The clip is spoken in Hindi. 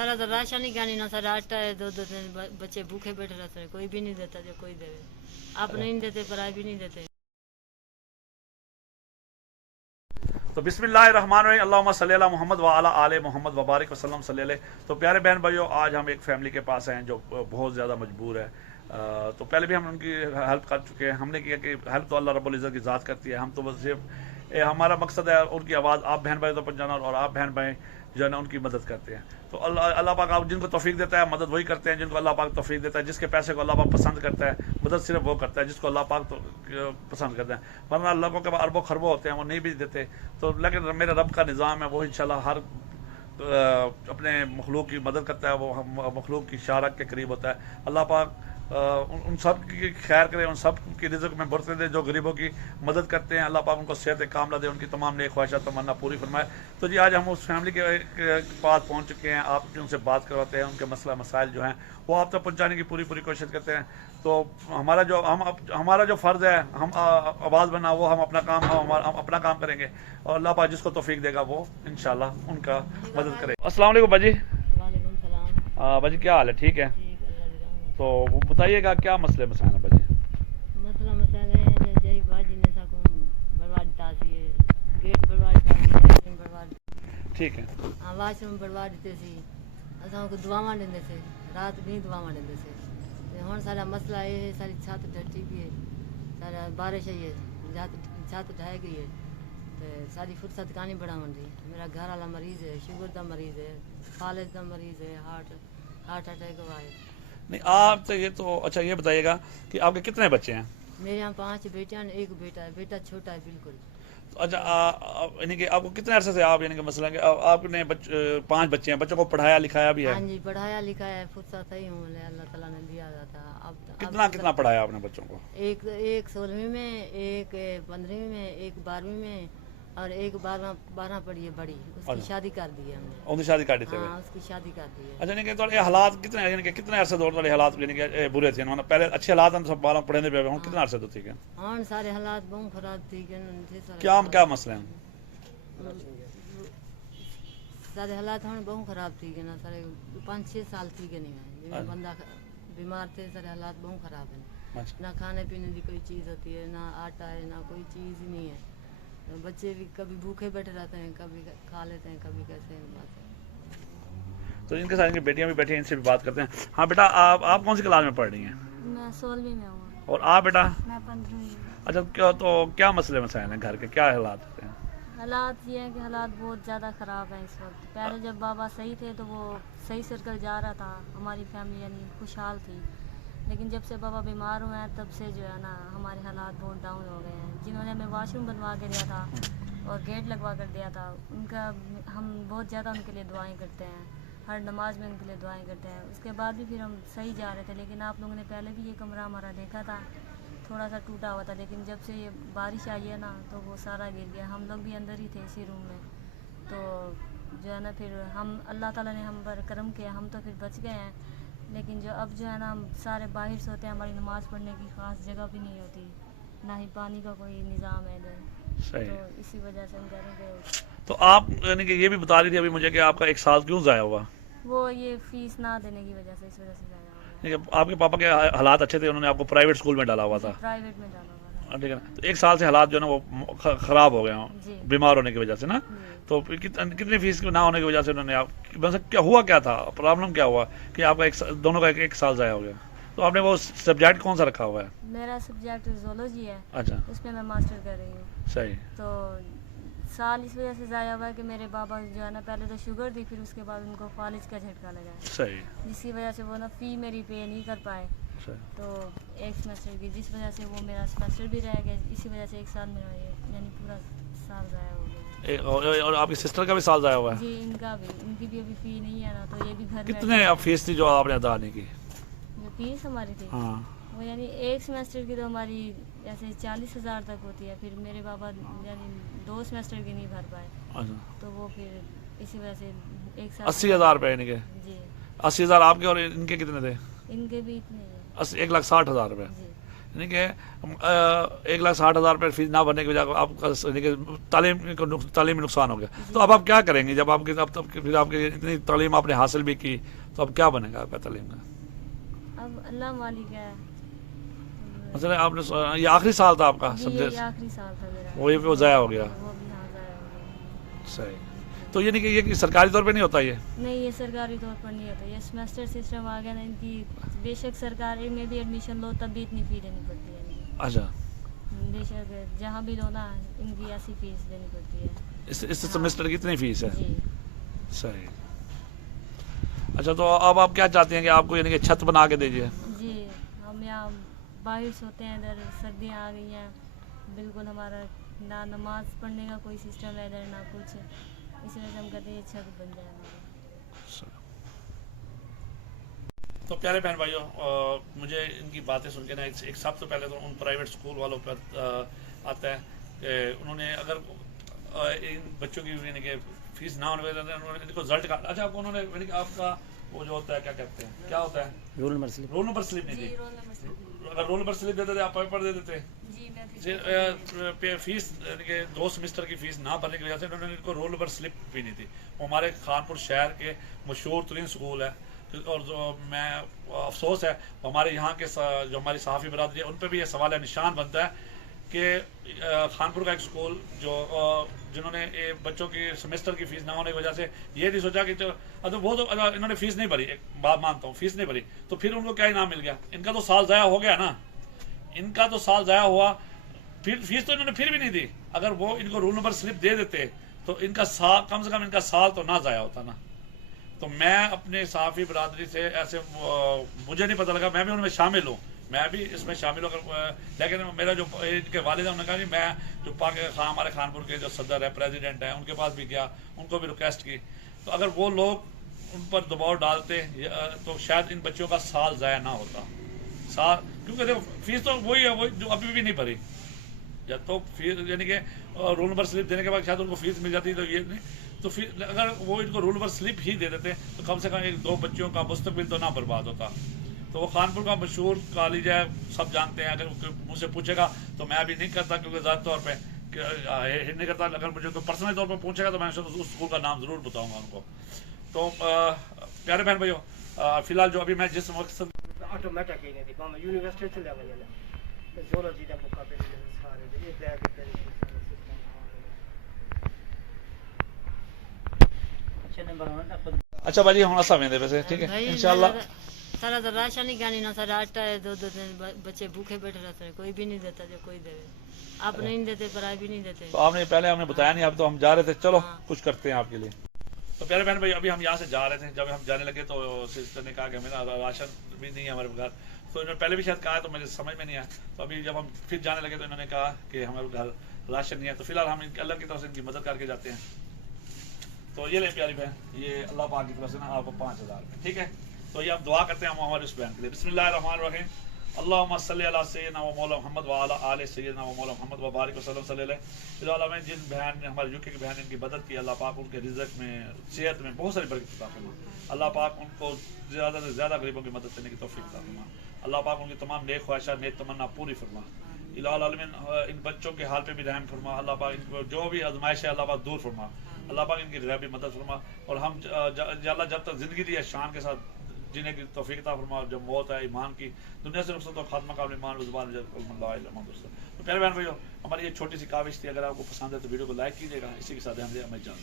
सारा तो राशन ही गानी ना, सारा आटा है, दो दो दिन बच्चे भूखे बैठे रहते हैं, कोई भी नहीं देता, जो कोई देवे आप नहीं देते, पराई भी नहीं देते। तो बिस्मिल्लाहिर्रहमानिर्रहीम, अल्लाहुम्मा सल्ली अला मोहम्मद व अला आले मोहम्मद व बारिक वसल्लम सल्लल्लाहु। तो प्यारे बहन भाइयों, आज हम एक फैमिली के पास हैं जो बहुत ज़्यादा मजबूर है। तो पहले भी हम उनकी हेल्प कर चुके हैं। हमने किया कि हेल्प तो अल्लाह रब्बुल इज़्ज़त की ज़ात करती है, हम तो बस सिर्फ हमारा मकसद है उनकी आवाज़ आप बहन भाई तो पहुँचाना, और आप बहन भाई जो है ना उनकी मदद करते हैं। तो अल्लाह पाक आप जिनको तौफीक देता है मदद वही करते हैं जिनको अल्लाह पाक तौफीक देता है। जिसके पैसे को अल्लाह पाक पसंद करता है मदद सिर्फ वो करता है जिसको अल्लाह पाक तो पसंद करता है, वरना लोगों के पास अरबों खरबों होते हैं, वो नहीं भी देते। तो लेकिन मेरे रब का निज़ाम है, वो इंशाल्लाह हर अपने मखलूक की मदद करता है, वो मखलूक की शारक के करीब होता है। अल्लाह पाक उन सब की खैर करे, उन सब की रिज़्क़ में बरकत दे जो गरीबों की मदद करते हैं। अल्लाह पाक उनको सेहत कामला दे, उनकी तमाम नेक ख्वाहिशात तमन्ना पूरी फरमाए। तो जी आज हम उस फैमिली के पास पहुंच चुके हैं, आप उनसे बात करवाते हैं, उनके मसला मसाइल जो हैं वो आप तक पहुंचाने की पूरी कोशिश करते हैं। तो हमारा जो फ़र्ज़ है, हम आवाज़ बना वो हम अपना अपना काम करेंगे, और अल्लाह पाक जिसको तौफीक देगा वो इंशाल्लाह उनका मदद करेगा। अस्सलाम वालेकुम बाजी। वालेकुम सलाम। बाजी क्या हाल है? ठीक है। ठीक, अल्लाह की रहमत। तो वो बताइएगा क्या मसले मसाइल है बाजी? मसला मसाले जय बाजी ने सको बर्बाद तासी है, गेट बर्बाद तासी, वाशरूम बर्बाद, ठीक है। हाँ वाशरूम बर्बाद देते सी, असां को दुआवां ॾींदे से, रात ॾींहुं दुआवां ॾींदे से। ते हुण सारा मसला ये है, सारी छत ढटी भी है, सारा बारिश है, ये छत ढह गई है, तो सारी फुर्सत कानी बढ़ावन दी। मेरा घर वाला मरीज़ है, शुगर का मरीज़ है, फालिज का मरीज़ है, हार्ट अटैक हुआ है। नहीं आप तो ये तो अच्छा ये बताइएगा कि आपके कितने बच्चे हैं? मेरे यहाँ 5 बेटे हैं, एक बेटा है, बेटा छोटा है बिल्कुल। तो अच्छा यानी कि आपको कितने अरसे से आप यानी कि मसला कि आपने 5 बच्चे हैं, बच्चों को पढ़ाया लिखाया भी है? हाँ जी, पढ़ाया लिखाया है, फुर्सत ही हूँ, अल्लाह ताला ने दिया जाता। कितना पढ़ाया आपने बच्चों को? एक 16वीं में, एक 15वीं में, एक 12वीं में, और एक 12 पढ़ी है बड़ी, उसकी शादी कर दी है हमने। उनकी शादी कर दी थी? हाँ, उसकी शादी कर दी है। अच्छा, यानी कि थोड़े हालात कितने यानी कि कितने अरसे दौर वाले हालात यानी कि बुरे थे? मतलब पहले अच्छे हालात हम सब बारह पढ़े पे हम कितना अरसे तो ठीक है? हाँ, सारे हालात बहुत खराब थी। क्या मसले हैं? सारे हालात हमें बहुत खराब थी ना, सारे 5-6 साल थी के नहीं है, बंदा बीमार थे, सारे हालात बहुत खराब है। ना खाने पीने की कोई चीज़ होती है, ना आटा है, ना कोई चीज़ ही नहीं है। तो बच्चे भी कभी भूखे बैठे रहते हैं, कभी खा लेते हैं, कभी कैसे बात है। तो इनके साथ इनकी बेटियां भी बैठी हैं, इनसे भी बात करते हैं। हाँ बेटा, आप कौन सी क्लास में पढ़ रही हैं? मैं 16वीं में हूँ। और आप बेटा? मैं 15वीं में। अच्छा, क्या मसले मसाइल हैं घर के, क्या हालात होते हैं? हालात ये हैं कि हालात बहुत ज़्यादा ख़राब हैं इस वक्त। पहले जब बाबा सही थे तो वो सही सर्कल जा रहा था, हमारी फैमिली यानी खुशहाल थी। लेकिन जब से बाबा बीमार हुए हैं तब से जो है ना हमारे हालात बहुत डाउन हो गए हैं। जिन्होंने हमें वाशरूम बनवा के दिया था और गेट लगवा कर दिया था, उनका हम बहुत ज़्यादा उनके लिए दुआएं करते हैं, हर नमाज में उनके लिए दुआएं करते हैं। उसके बाद भी फिर हम सही जा रहे थे, लेकिन आप लोगों ने पहले भी ये कमरा हमारा देखा था, थोड़ा सा टूटा हुआ था। लेकिन जब से ये बारिश आई है ना तो वो सारा गिर गया। हम लोग भी अंदर ही थे इसी रूम में। तो जो है ना फिर हम अल्लाह ताला ने हम पर करम किया, हम तो फिर बच गए हैं। लेकिन जो अब जो है ना हम सारे बाहर से होते हैं, हमारी नमाज़ पढ़ने की ख़ास जगह भी नहीं होती, ना ही पानी का कोई निज़ाम है इधर। तो इसी वजह से हम कह रहे हैं कि तो आप यानी कि ये भी बता रही थी अभी मुझे कि आपका 1 साल क्यों ज़ाया हुआ? वो ये फीस ना देने की वजह से, इस वजह से ज़्यादा हो गया। आपके पापा के हालात अच्छे थे, उन्होंने आपको प्राइवेट स्कूल में डाला हुआ था? प्राइवेट में डाला हुआ था। ठीक है ना। तो 1 साल से हालात जो है ना वो ख़राब हो गए हों बीमार होने की वजह से ना। तो कितनी फीस ना होने की वजह से उन्होंने मतलब क्या हुआ, क्या था प्रॉब्लम, क्या हुआ कि आपका दोनों का एक साल ज़ाया हो गया? तो आपने वो सब्जेक्ट कौन सा रखा हुआ है? मेरा सब्जेक्ट ज़ूलॉजी है। अच्छा, उसमें मैं मास्टर कर रही हूँ। सही। तो साल इस वजह से ज़ाया हुआ है कि मेरे बाबा जो है ना पहले तो शुगर थी, फिर उसके बाद उनको फालिज का झटका लगा है। सही। जिसकी वजह से वो ना फ़ी मेरी पे नहीं कर पाए। तो एक सेमेस्टर की, जिस वजह से वो मेरा सेमेस्टर भी रह गया, इसी वजह से 1 साल मेरा यानी पूरा साल ज़ाया हो गया। और आपकी सिस्टर का भी साल ज़ाया हुआ है? जी, इनकी भी अभी फ़ी नहीं है ना, तो ये भी घर कितने अब फीस थी जो आपने अदा नहीं की? जो फीस हमारी थी वो यानी एक सेमेस्टर की तो हमारी ऐसे 40,000 तक होती है। फिर मेरे बाबा यानी 2 सेमेस्टर की नहीं भर पाए। अच्छा, तो वो फिर इसी वजह से 1 साल 80,000 रुपये इनके? जी। 80,000 आपके और इनके कितने थे? इनके भी इतने ही है। 1,60,000 रुपये। जी। यानी कि 1,60,000 रुपये फीस ना भरने की वजह आपका यानी कि तालीमी नुकसान हो गया। तो अब आप क्या करेंगे जब आपकी अब तब फिर आपकी इतनी तालीम आपने हासिल भी की, तो अब क्या बनेगा आपका तालीम का? अब अल्लाह मालिक है। मतलब आपने ये आखिरी साल था आपका जी, समझे, ये आखिरी साल था मेरा। वो ज़ाया हो गया। वो भी हाँ ज़ाया हो गया। सही। तो ये नहीं कि ये कि सरकारी तौर पे नहीं होता ये? नहीं, ये सरकारी तौर पर नहीं होता, ये सेमेस्टर सिस्टम आ गया ना इनकी। बेशक सरकारी में भी एडमिशन लो तब भी इतनी फ़ी देनी पड़ती है इनकी। अच्छा, बेशक जहाँ भी लो ना इनकी ऐसी फीस देनी पड़ती है। इस सेमेस्टर की कितनी फीस है? जी सही। अच्छा, तो अब आप क्या चाहते हैं कि आपको यानी कि छत बना के दीजिए? जी, हम यहाँ बारिश होते हैं, इधर सर्दियाँ आ गई हैं, बिल्कुल हमारा ना नमाज पढ़ने का कोई सिस्टम है इधर ना कुछ, इसी वजह से हम कहते हैं ये छत बन जाए हमारा। तो प्यारे बहन भाइयों, मुझे इनकी बातें सुन के ना एक सबसे पहले तो उन प्राइवेट स्कूल वालों पर आता है कि उन्होंने अगर इन बच्चों की यानी कि फीस ना होने वजह उन्होंने इनको रिजल्ट का अच्छा आपको उन्होंने यानी कि आपका वो जो होता है क्या कहते हैं, क्या होता है, रोल नंबर स्लिप नहीं दी? अगर रोल नंबर स्लिप देते थे आप पेपर दे देते? फीस यानी कि 2 सेमेस्टर की फीस ना भरने की वजह से उन्होंने इनको रोल नंबर स्लिप भी नहीं दी। वो हमारे खानपुर शहर के मशहूर तरीन स्कूल है, और जो मैं अफसोस है हमारे यहाँ के जो हमारी सहाफ़ी बरादरी है उन पर भी ये सवाल निशान बनता है कि खानपुर का एक स्कूल जो जिन्होंने बच्चों की सेमेस्टर की फ़ीस ना होने की वजह से ये नहीं सोचा कि वो तो इन्होंने फ़ीस नहीं भरी, एक बात मानता हूँ फ़ीस नहीं भरी, तो फिर उनको क्या इनाम मिल गया? इनका तो साल ज़ाया हो गया ना, इनका तो साल ज़ाया हुआ, फिर फीस तो इन्होंने फिर भी नहीं दी। अगर वो इनको रोल नंबर स्लिप दे देते तो इनका साल कम से कम इनका साल तो ना ज़ाया होता ना। तो मैं अपने सहाफ़ी बरादरी से ऐसे मुझे नहीं पता लगा, मैं भी उनमें शामिल हूँ, मैं भी इसमें शामिल होकर, लेकिन मेरा जो इनके वालिद है उन्होंने कहा कि मैं जो हमारे खानपुर के जो सदर है प्रेसिडेंट है उनके पास भी गया, उनको भी रिक्वेस्ट की, तो अगर वो लोग उन पर दबाव डालते तो शायद इन बच्चों का साल ज़ाया ना होता। साल क्योंकि देखो फीस तो वही है, वही जो अभी भी नहीं भरी, या तो फीस यानी कि रोल नंबर स्लिप देने के बाद शायद उनको फीस मिल जाती, तो ये नहीं, तो फिर अगर वो इनको रोल नंबर स्लिप ही दे देते तो कम से कम 1-2 बच्चों का मुस्तकबिल तो ना बर्बाद होता। तो वो खानपुर का मशहूर कॉलेज है, सब जानते हैं, अगर मुझसे पूछेगा तो मैं अभी नहीं करता क्योंकि ज़्यादा तौर पर हिट नहीं करता, अगर मुझे तो पर्सनल तौर पर पूछेगा तो मैं उस स्कूल का नाम ज़रूर बताऊँगा उनको। तो प्यारे बहन भाइयों, फिलहाल जो अभी मैं जिस मकसद ऑटोमेटिक ही नहीं थी हम यूनिवर्सिटी चले गए ना तो जूलॉजी का बुक पे सारे ये बैग पे अच्छे नंबर होना ना खुद। अच्छा भाजी हम असा वेंदे वैसे ठीक है भाई इंशाल्लाह। सारा तो राशन ही गानी ना, सारा आटा है, 2-2 दिन बच्चे भूखे बैठे रहते हैं, कोई भी नहीं देता, जो कोई देवे आप नहीं देते, पराई भी नहीं देते। तो आपने पहले हमने बताया नहीं, अब तो हम जा रहे थे, चलो हाँ। कुछ करते हैं आपके लिए। तो प्यारे बहन भाई, अभी हम यहाँ से जा रहे थे, जब हम जाने लगे तो सिस्टर ने कहा कि हमें ना राशन भी नहीं है हमारे घर, तो इन्होंने पहले भी शायद कहा तो मुझे समझ में नहीं आया, तो अभी जब हम फिर जाने लगे तो इन्होंने कहा कि हमारे घर राशन नहीं है, तो फिलहाल हम अल्लाह की तरफ से इनकी मदद करके जाते हैं। तो ये ले प्यारी बहन, ये अल्लाह पाक की तरफ से ना आपको 5,000 रुपये, ठीक है। तो ये आप दुआ करते हैं हम हमारे उस बहन के लिए। बिस्मिल्लाहिर्रहमानिर्रहीम, अल्लाहुम्मा सल्ली अला सय्यिदना व मौला मुहम्मद व अला आले सय्यिदना व मौला मुहम्मद व बारिक वसल्लम सल्लल्लाहु अलैहि। जिन बहन ने हमारे यूके की बहन इनकी मदद की, अल्लाह पाक उनके रिज़्क़ में, सेहत में बहुत सारी बरकत अता फरमा। अल्लाह पाक उनको ज़्यादा से ज़्यादा गरीबों की मदद करने की तौफीक अता फरमा। अल्लाह पाक उनकी तमाम नेक ख्वाहिशात, नेक तमन्ना पूरी फरमा। इलाहुल आलमीन इन बच्चों के हाल पे भी रहम फरमा। अल्लाह पाक इनको जो भी आजमाइश है अल्लाह पाक दूर फरमा। अल्लाह पाक इनकी गरीबी मदद फरमा, और हम अल्लाह जब तक ज़िंदगी दी है शान के साथ जीने की तौफीक अता फरमा, और जब मौत है ईमान की, दुनिया से नुकसान तो खात्मा का ईमान ज़ुबान। तो प्यारे बहन भाइयों, हमारी ये छोटी सी काविश थी, अगर आपको पसंद है तो वीडियो को लाइक कीजिएगा। इसी के साथ हमें जान